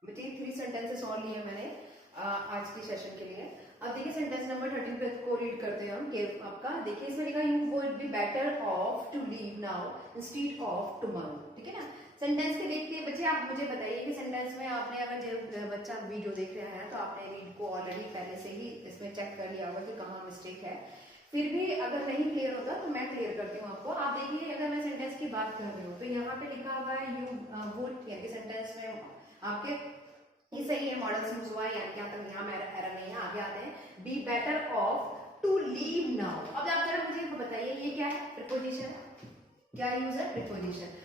बच्चे 3 सेंटेंसेस और लिए मैंने आज के सेशन के लिए। अब देखिए सेंटेंस नंबर 13 पे को रीड करते हैं हम। आपका देखिए इसमें लिखा you would be better off to leave now instead of tomorrow, ठीक है ना। सेंटेंस के देखते बच्चे आप मुझे बताइए कि सेंटेंस में आपने अगर जो बच्चा वीडियो देख रहा है तो आपने रीड को ऑलरेडी पहले से ही इसमें चेक कर लिया होगा कि कहाँ मिस्टेक है। फिर भी अगर नहीं क्लियर होता तो मैं क्लियर करती हूँ आपको। आप देखिए अगर मैं सेंटेंस की बात कर रही हूँ तो यहाँ पे लिखा हुआ है यू वुड, यानी सेंटेंस में आपके ये सही है, मॉडल यूज हुआ है, यानी कि तक यहाँ एरर नहीं है। आगे आते हैं, be better off to leave now. अब आप जरा मुझे बताइए ये क्या है, प्रीपोजिशन, क्या यूज है, प्रीपोजिशन।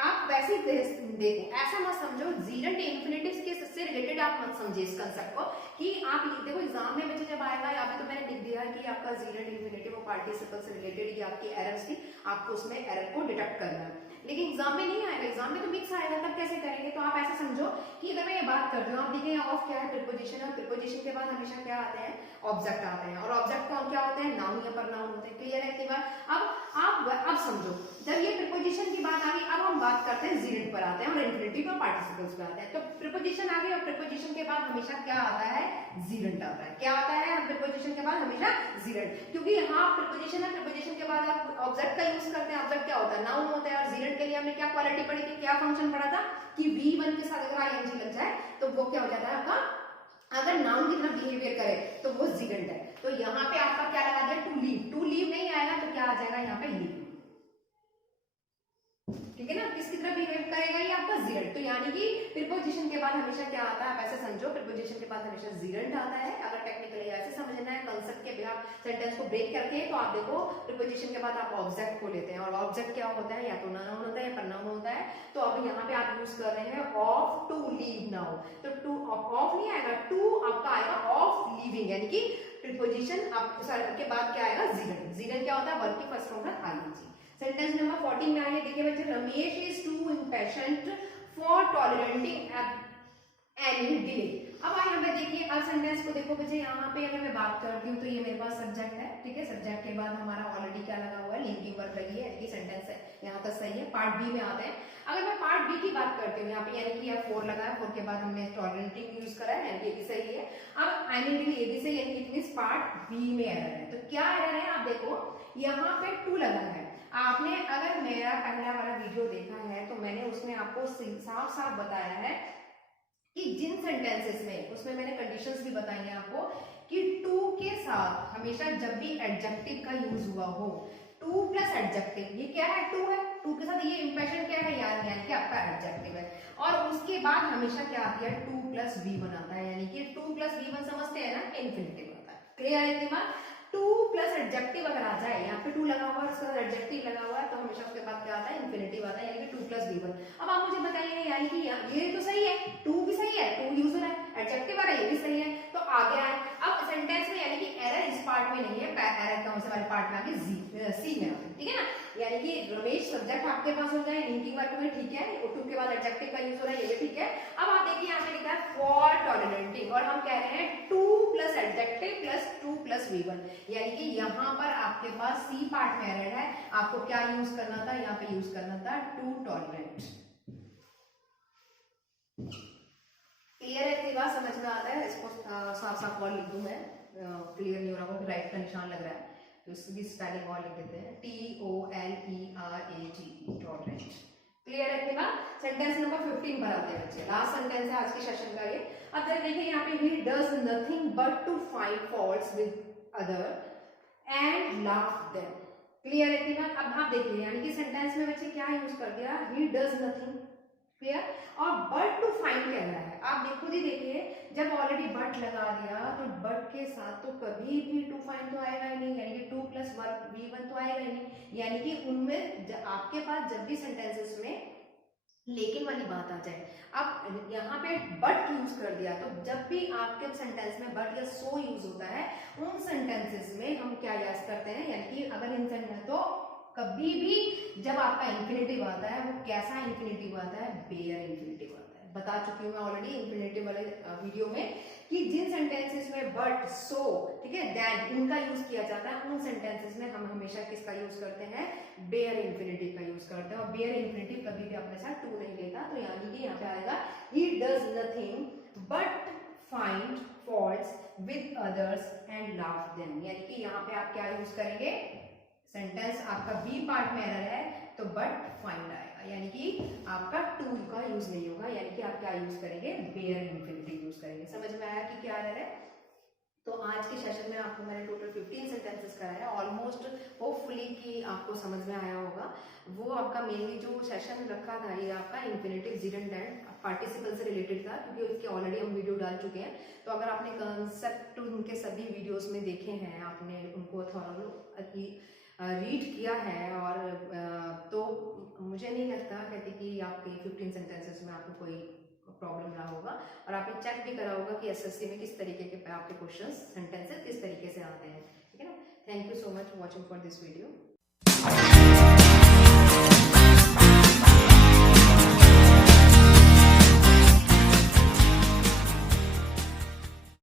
आप वैसे देखो, ऐसा मत समझो जीरेंट इंफिनिटिव के से रिलेटेड आप मत समझिए इस कंसेप्ट को कि आप देखो एग्जाम में बच्चे जब आएगा, यहाँ पे तो मैंने लिख दिया है कि आपका जीरेंट इंफिनिटिव और पार्टिसिपल से रिलेटेड ये आपकी एरर्स थी, आपको उसमें एरर को डिटेक्ट करना है। लेकिन एग्जाम में नहीं आएगा, एग्जाम में तो मिक्स आएगा, तब कैसे करेंगे। तो आप ऐसा समझो कि अगर मैं ये बात कर रही हूँ, आप देखिए ऑफ क्या है, प्रीपोजिशन है, और प्रीपोजिशन के बाद हमेशा क्या आते हैं, ऑब्जेक्ट आते हैं, और ऑब्जेक्ट कौन क्या होते हैं, नाउन या प्रनाउन होते हैं, क्लियर है इतनी बार। अब समझो जब ये प्रीपोजिशन की बात आ गई, अब हम बात करते हैं जीरेंट पर आते हैं और इंफिनिटिव और पार्टिसिपल्स पे आते हैं। तो प्रीपोजिशन आ गई और प्रीपोजिशन के बाद हमेशा क्या आता है, जीरेंट आता है। क्या आता है प्रीपोजिशन के बाद हमेशा, जीरेंट, क्योंकि यहाँ प्रीपोजिशन है, प्रीपोजिशन के बाद आप ऑब्जेक्ट का यूज करते हैं। ऑब्जेक्ट क्या होता है, नाउन होता है, और जीरेंट के लिए हमने क्या क्वालिटी पढ़ी थी, क्या फंक्शन पढ़ा था कि V1 के साथ अगर ING लग जाए तो वो क्या हो जाता है आपका, अगर नाउन की तरह बिहेवियर करे तो वो जीरेंट है। तो यहाँ पे आपका क्या लगा दिया, टू लीव। टू लीव नहीं आएगा तो क्या आ जाएगा यहाँ पे लीव, ठीक है ना, किसकी तरह बिहेव करेगा ये आपका जीरेंट। तो यानी कि प्रीपोजिशन के बाद हमेशा क्या आता है, आप ऐसे समझो प्रीपोजिशन के बाद हमेशा जीरेंट आता है। अगर टेक्निकली ऐसे समझना है कंसेप्ट के बिना सेंटेंस को ब्रेक करके, तो आप देखो प्रीपोजिशन के बाद आप ऑब्जेक्ट को लेते हैं, और ऑब्जेक्ट क्या होता है, या तो नाउन होता है या प्रोनाउन होता है। तो अब यहाँ पे आप यूज कर रहे हैं ऑफ टू लीव नाउ, तो टू ऑफ नहीं आएगा, टू आपका आएगा ऑफ लीविंग, यानी कि प्रीपोजिशन आप के बाद क्या आएगा, जीरेंट। जीरेंट क्या होता है, वर्ब की फर्स्ट फॉर्म है आईएनजी। सेंटेंस नंबर 14 में आइए, देखिए बच्चे, Ramesh is too impatient for tolerating any delay. अब यहाँ पे देखिए, अब सेंटेंस को देखो बच्चे, यहाँ पे अगर मैं बात करती हूँ तो ये मेरे पास सब्जेक्ट है, ठीक है। सब्जेक्ट के बाद हमारा ऑलरेडी क्या लगा हुआ है, लिंकिंग वर्ब लगी है, कि सेंटेंस है यहाँ तक सही है। पार्ट बी में आते हैं। अगर मैं पार्ट बी की बात करती हूँ यहाँ पे, यानी कि यहाँ 4 लगा है, 4 के बाद हमने टॉलरेटिंग यूज करा है, यानी कि ये भी सही है। अब एनी डिले ये भी सही, यानी कि इट मींस पार्ट बी में एरर है। तो क्या एरर है, आप देखो यहाँ पे 2 लगा है। आपने अगर मेरा पहला वाला वीडियो देखा है तो मैंने उसमें आपको साफ साफ बताया है कि जिन सेंटेंसेस में, उसमें मैंने कंडीशंस भी बताई हैं आपको, कि टू के साथ हमेशा जब भी एडजेक्टिव का यूज हुआ हो, टू प्लस एडजेक्टिव, ये क्या है, टू है, टू के साथ ये इंप्रेशन क्या है, यानी कि आपका एडजेक्टिव है, और उसके बाद हमेशा क्या आती है, टू प्लस V1 आता है, यानी कि टू प्लस V1 समझते हैं ना, इन्फिनिटिव आता है। क्लियर है दिमाग। टू प्लस एडजेक्टिव अगर आ जाए, यहाँ पे टू लगा हुआ है, उसके बाद एडजेक्टिव लगा हुआ है, तो हमेशा उसके बाद क्या आता है, इन्फिनिटिव आता है, यानी कि टू प्लस V1। अब आप मुझे बताइए, यानी कि ये तो सही है, टू भी सही है, टू यूज हो रहा है, एडजेक्टिव आ रहा है, ये भी सही है, तो आगे आए। अब सेंटेंस में यानी कि एरर इस पार्ट में नहीं है, एरर कौन से वाले पार्ट में आगे, सी में आगे, ठीक है ना। यानी कि रमेश सब्जेक्ट आपके पास हो जाए, लिंकिंग वर्ब में ठीक है, टू के बाद एडजेक्टिव का यूज हो रहा है, ये भी ठीक है। अब आप देखिए यहाँ पे लिखा है फॉर टॉलरेटिंग, और हम कह रहे हैं two plus adjective plus two plus V1, यानी कि यहाँ पर आपके पास सी पार्ट में एरर है। आपको क्या यूज करना था, यहाँ पे यूज करना था टू टॉलरेंट। क्लियर है, इतनी बात समझ में आता है। इसको साफ साफ और लिख दूं मैं, क्लियर नहीं हो रहा हो, राइट का निशान लग रहा है, तो इसकी स्पेलिंग और लिख देते हैं, TOLERAT, टॉलरेंट। क्लियर है इतनी बात। सेंटेंस नंबर 15 पर आते हैं बच्चे, लास्ट सेंटेंस है आज के सेशन का ये। अब देखिए यहाँ पे, he does nothing but to find faults with other and laugh them. Clear है इतनी बात। अब आप देखिए, यानी कि सेंटेंस में बच्चे क्या यूज कर दिया, ही डज नथिंग, क्लियर, और बट टू फाइंड कह रहा है। आप देखो जी, देखिए जब ऑलरेडी बट लगा दिया, तो बट के साथ तो कभी भी टू फाइंड तो आएगा ही नहीं, यानी कि टू प्लस वर्ब V1 तो आएगा ही नहीं। यानी कि उनमें आपके पास जब भी सेंटेंसेस में लेकिन वाली बात आ जाए, अब यहाँ पे बट यूज कर दिया, तो जब भी आपके सेंटेंस में बट या सो यूज होता है, उन सेंटेंसेस में हम क्या यूज करते हैं, यानी कि अगर इन सेंटेंस, तो कभी भी जब आपका इन्फिनिटिव आता है, वो कैसा इन्फिनिटिव आता है, बेयर इन्फिनिटिव आता है। बता चुकी हूँ मैं ऑलरेडी इन्फिनिटिव वाले वीडियो में, कि जिन सेंटेंसेस में बट, सो, ठीक है, देन, इनका यूज किया जाता है, उन सेंटेंसेस में हम हमेशा किसका यूज करते हैं, बेयर इन्फिनिटिव का यूज करते हैं। और बेयर इन्फिनिटिव कभी भी अपने साथ टू नहीं लेता, तो यानी कि यहाँ पे आएगा, ही does nothing but find faults with others and laugh them, यानी कि यहाँ पे आप क्या यूज करेंगे, सेंटेंस आपका बी पार्ट में एरर है, तो बट फाइंड आएगा, यानी कि आपका टू का यूज नहीं होगा, यानी कि आप क्या यूज करेंगे, बेयर इन्फिनिटिव यूज करेंगे। समझ में आया कि क्या एरर है। तो आज के सेशन में आपको मैंने टोटल 15 सेंटेंसेस कराया, ऑलमोस्ट होपफुली कि आपको समझ में आया होगा। वो आपका मेनली जो सेशन रखा था, ये आपका इन्फिनिटिव, जीरेंट एंड पार्टिसिपल से रिलेटेड था, क्योंकि उसके ऑलरेडी हम वीडियो डाल चुके हैं। तो अगर आपने कंसेप्ट उनके सभी वीडियोस में देखे हैं, आपने उनको थोड़ा रीड किया है, और तो मुझे नहीं लगता कहती कि आपके 15 सेंटेंसेस में आपको कोई प्रॉब्लम रहा होगा, और आपने चेक भी करा होगा कि एसएससी में किस तरीके के आपके क्वेश्चंस, सेंटेंसेस किस तरीके से आते हैं, ठीक है ना। Thank you so much for watching for this video.